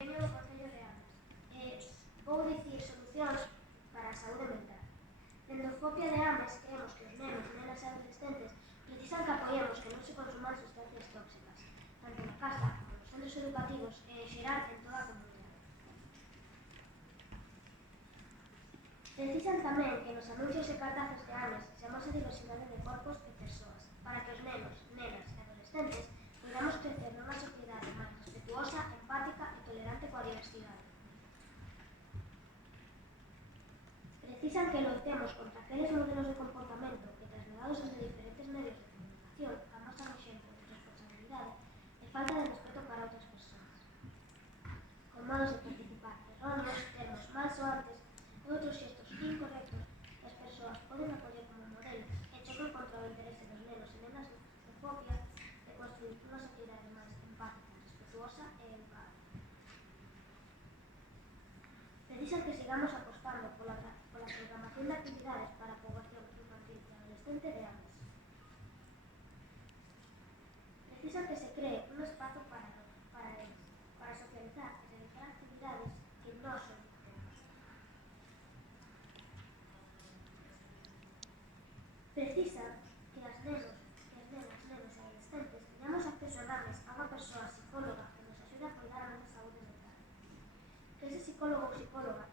Veño do Concello de Ames. Vou dicir solucións para a saúde mental. Dende o Fopia de Ames creemos que os nenos, nenas e adolescentes precisan que apoiemos que non se consuman sustancias tóxicas, tanto na casa como nos centros educativos e en xeral en toda a comunidade. Precisan tamén que nos anuncios e cartazos de Ames se amose a diversidade de corpos e persoas, para que os nenos, nenas e adolescentes podamos crecer nunha sociedade máis respetuosa, empática e tolerante coa diversidade. Precisan que loitemos contra aqueles modelos de comportamento que, trasladados desde diferentes medios de comunicación, amosan exemplo de responsabilidade e falta de respeto para outras persoas, con modos de participar erróneos, termos malsoantes e outros xestos incorrectos que as persoas poden acoller como modelo e chocan contra o interese dos nenos e nenas de Fopia de construir unha sociedade máis empática, respetuosa e educada. Precisan que sigamos apostando pola programación de actividades para a poboación infantil e adolescente de Ames. Precisan que se cree un espazo para eles, para socializar e realizar actividades que non solicitemos. Precisan que as nenas, nenos e adolescentes teñamos acceso en Ames a unha persoa psicóloga que nos axude a cuidar a nosa saúde mental. Que ese psicólogo ou psicóloga